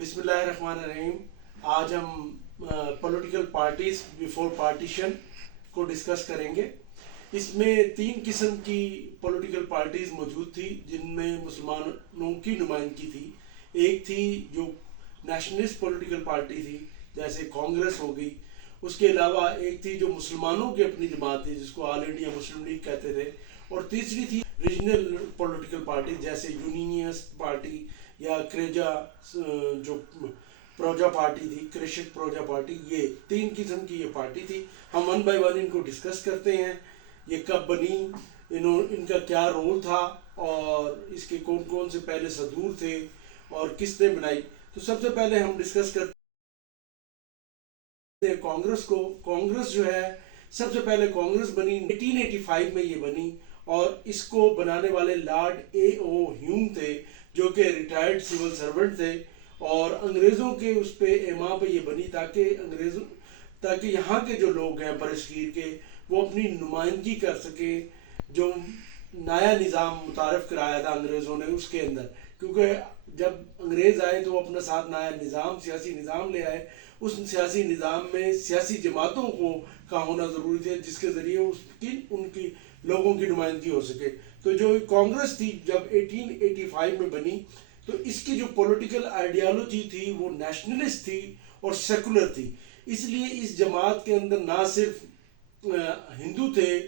बिस्मिल्लाहिर्रहमानिर्रहीम। आज हम पॉलिटिकल पार्टीज बिफोर पार्टीशन को डिस्कस करेंगे। इसमें तीन किस्म की पॉलिटिकल पार्टीज मौजूद थी जिनमें मुसलमानों की नुमाइंदगी थी। एक थी जो नेशनलिस्ट पॉलिटिकल पार्टी थी, जैसे कांग्रेस हो गई। उसके अलावा एक थी जो मुसलमानों की अपनी जमात थी, जिसको ऑल इंडिया मुस्लिम लीग कहते थे। और तीसरी थी रीजनल पॉलिटिकल पार्टी, जैसे यूनियनिस्ट पार्टी या क्रेजा जो प्रोजा पार्टी थी, कृषक प्रोजा पार्टी। ये तीन किस्म की ये पार्टी थी। हम वन बाय वन इनको डिस्कस करते हैं। ये कब बनी, इनका क्या रोल था, और इसके कौन कौन से पहले सदूर थे और किसने बनाई। तो सबसे पहले हम डिस्कस करते हैं कांग्रेस को। कांग्रेस जो है, सबसे पहले कांग्रेस बनी 1885 में ये बनी, और इसको बनाने वाले लॉर्ड A.O. ह्यूम थे, जो कि रिटायर्ड सिविल सर्वेंट थे। और अंग्रेज़ों के उस पे एमा पे ये बनी ताकि यहाँ के जो लोग हैं बरसगीर के, वो अपनी नुमाइंदगी कर सके। जो नया निज़ाम मुतारफ़ कराया था अंग्रेज़ों ने उसके अंदर, क्योंकि जब अंग्रेज़ आए तो वो अपने साथ नया निज़ाम, सियासी निज़ाम ले आए। उस सियासी निज़ाम में सियासी जमातों का होना ज़रूरी था, जिसके ज़रिए उनकी लोगों की नुमाइंदगी हो सके। तो जो कांग्रेस थी जब 1885 में बनी, तो इसकी जो पॉलिटिकल आइडियालॉजी थी वो नेशनलिस्ट थी और सेकुलर थी। इसलिए इस जमात के अंदर ना सिर्फ हिंदू थे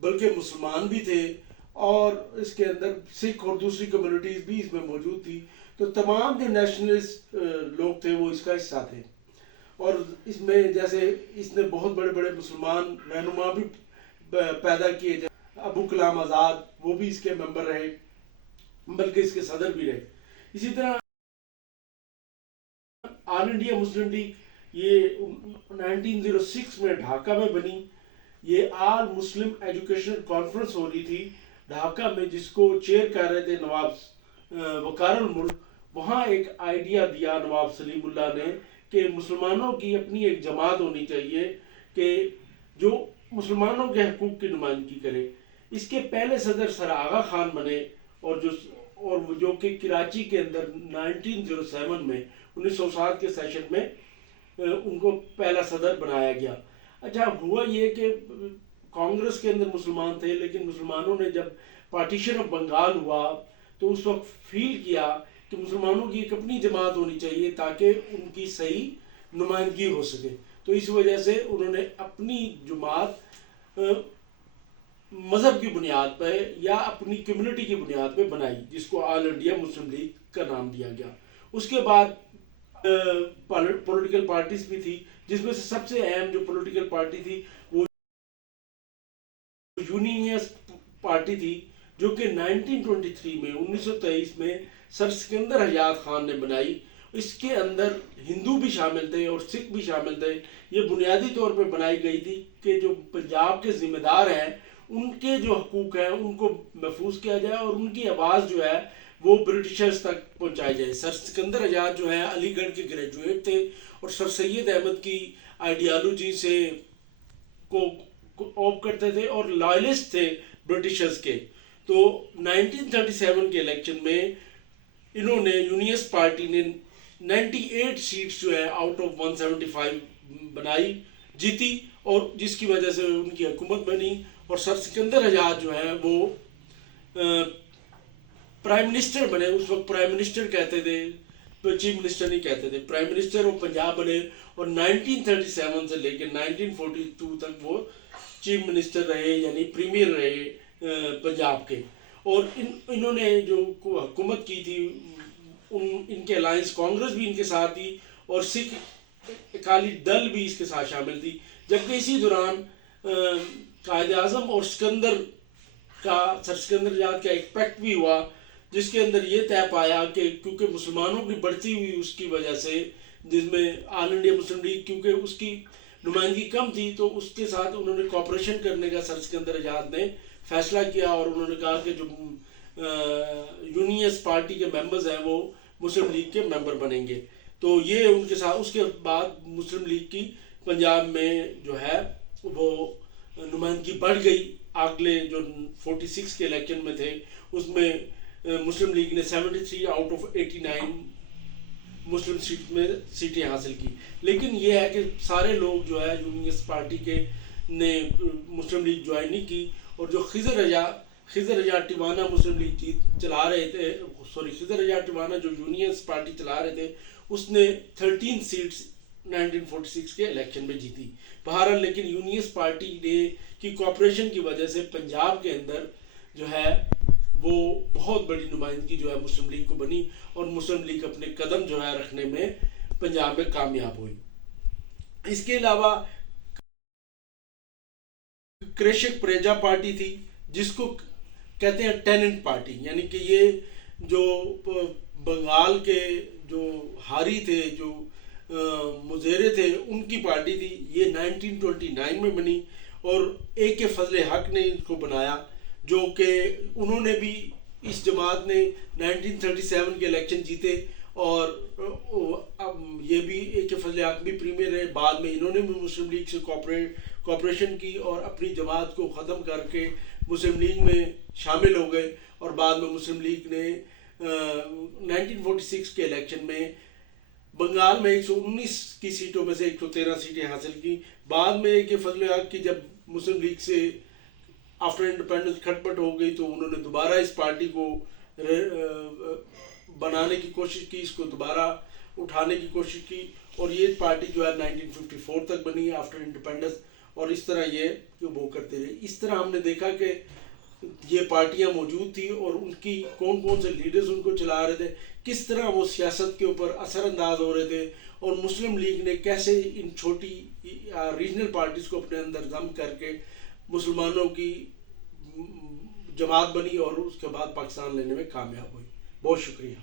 बल्कि मुसलमान भी थे, और इसके अंदर सिख और दूसरी कम्युनिटीज़ भी इसमें मौजूद थी। तो तमाम जो नेशनलिस्ट लोग थे वो इसका हिस्सा थे। और इसमें जैसे इसने बहुत बड़े बड़े मुसलमान रहनुमा भी पैदा किए। अबू कलाम आज़ाद, वो भी इसके मेंबर रहे, बल्कि इसके सदर भी रहे। इसी तरह ऑल इंडिया मुस्लिम लीग ये 1906 में ढाका में बनी। ये ऑल मुस्लिम एजुकेशन कॉन्फ्रेंस हो रही थी ढाका में, जिसको चेयर कर रहे थे नवाब वकार मुल्क। वहाँ एक आइडिया दिया नवाब सलीमुल्लाह ने कि मुसलमानों की अपनी एक जमात होनी चाहिए कि जो मुसलमानों के हकूक़ की नुमाइंदगी करे। इसके पहले सदर सर आगा खान बने, और जो कि कराची के अंदर 1907 में 1907 के सेशन में उनको पहला सदर बनाया गया। अच्छा, हुआ ये कि कांग्रेस के अंदर मुसलमान थे, लेकिन मुसलमानों ने जब पार्टीशन ऑफ बंगाल हुआ तो उस वक्त फील किया कि मुसलमानों की एक अपनी जमात होनी चाहिए ताकि उनकी सही नुमाइंदगी हो सके। तो इस वजह से उन्होंने अपनी जमात मज़हब की बुनियाद पर या अपनी कम्युनिटी की बुनियाद पर बनाई, जिसको ऑल इंडिया मुस्लिम लीग का नाम दिया गया। उसके बाद पॉलिटिकल पार्टीज भी थी, जिसमें से सबसे अहम जो पॉलिटिकल पार्टी थी वो यूनियनिस्ट पार्टी थी, जो कि 1923 में सर सिकंदर हयात खान ने बनाई। इसके अंदर हिंदू भी शामिल थे और सिख भी शामिल थे। ये बुनियादी तौर पर बनाई गई थी कि जो पंजाब के ज़िम्मेदार हैं उनके जो हकूक़ हैं उनको महफूज किया जाए, और उनकी आवाज़ जो है वो ब्रिटिशर्स तक पहुंचाई जाए। सर सिकंदर आज़ाद जो है अलीगढ़ के ग्रेजुएट थे, और सर सैयद अहमद की आइडियालॉजी से को ऑप करते थे और लॉयलिस्ट थे ब्रिटिशर्स के। तो 1937 के इलेक्शन में इन्होंने, यूनियनिस्ट पार्टी ने 98 सीट्स जो है आउट ऑफ 175 बनाई, जीती, और जिसकी वजह से उनकी हुकूमत बनी। और सर सिकंदर आज़ाद जो है वो प्राइम मिनिस्टर बने। उस वक्त प्राइम मिनिस्टर कहते थे, तो चीफ मिनिस्टर नहीं कहते थे, प्राइम मिनिस्टर ऑफ पंजाब बने। और 1937 से लेकर 1942 तक वो चीफ मिनिस्टर रहे, यानी प्रीमियर रहे पंजाब के। और इन्होंने जो हुकूमत की थी, इनके अलायंस कांग्रेस भी इनके साथ थी, और सिख अकाली दल भी इसके साथ शामिल थी। जबकि इसी दौरान कायद आज़म और सर सिकंदर आज़ाद का एक पैक्ट भी हुआ, जिसके अंदर ये तय पाया कि क्योंकि मुसलमानों की बढ़ती हुई उसकी वजह से, जिसमें ऑल इंडिया मुस्लिम लीग क्योंकि उसकी नुमाइंदगी कम थी, तो उसके साथ उन्होंने कॉपरेशन करने का सर सिकंदर आज़ाद ने फैसला किया। और उन्होंने कहा कि जो यूनियनिस्ट पार्टी के मेंबर्स हैं वो मुस्लिम लीग के मेंबर बनेंगे। तो ये उनके साथ, उसके बाद मुस्लिम लीग की पंजाब में जो है वो नुमाइंदगी बढ़ गई। अगले जो 46 के इलेक्शन में थे उसमें मुस्लिम लीग ने 73 आउट ऑफ 89 مسلم سیٹ میں سیٹیں حاصل کی. لیکن یہ ہے کہ سارے لوگ جو ہے یونینسٹ پارٹی کے نے مسلم لیگ جوائن نہیں کی, اور جو خضر رجا ٹیوانہ مسلم لیگ چلا رہے تھے, خضر رجا ٹیوانہ جو یونینسٹ پارٹی چلا رہے تھے, اس نے 13 سیٹس 1946 کے الیکشن میں جیتی. بہرحال لیکن یونینسٹ پارٹی نے کی کوآپریشن کی وجہ سے پنجاب کے اندر جو ہے وہ بہت بڑی نمائندگی جو ہے مسلم لیگ کو بنی, اور مسلم لیگ اپنے قدم جو ہے رکھنے میں پنجاب میں کامیاب ہوئی. اس کے علاوہ کرشک پریجا پارٹی تھی, جس کو کہتے ہیں ٹیننٹ پارٹی, یعنی کہ یہ جو بنگال کے جو ہاری تھے, جو مظاہرے تھے, ان کی پارٹی تھی. یہ 1929 میں بنی, اور اے کے فضل حق نے ان کو بنایا, جو کہ انہوں نے بھی, اس جماعت نے 1937 کے الیکشن جیتے, اور یہ بھی اے کے فضل حق بھی پریمیئر رہے. بعد میں انہوں نے بھی مسلم لیگ سے کوآپریشن کی اور اپنی جماعت کو ختم کر کے مسلم لیگ میں شامل ہو گئے, اور بعد میں مسلم لیگ نے 1946 کے الیکشن میں بنگال میں 119 کی سیٹوں میں سے 113 سیٹیں حاصل کی. بعد میں اے کے فضل حق کی جب مسلم لیگ سے آفٹر انڈیپینڈنس کھٹ پٹ ہو گئی, تو انہوں نے دوبارہ اس پارٹی کو بنانے کی کوشش کی, اس کو دوبارہ اٹھانے کی کوشش کی, اور یہ پارٹی جو ہے 1954 تک بنی آفٹر انڈیپینڈنس, اور اس طرح یہ وہ کرتے رہے. اس طرح ہم نے دیکھا کہ یہ پارٹیاں موجود تھی, اور ان کی کون سے لیڈرز ان کو چلا رہے تھے, کس طرح وہ سیاست کے اوپر اثر انداز ہو رہے تھے, اور مسلم لیگ نے کیسے ان چھوٹی ریجنل پارٹیز کو اپنے اندر ضم کر کے مسلمانوں کی جماعت بنی, اور اس کے بعد پاکستان لینے میں کامیاب ہوئی. بہت شکریہ.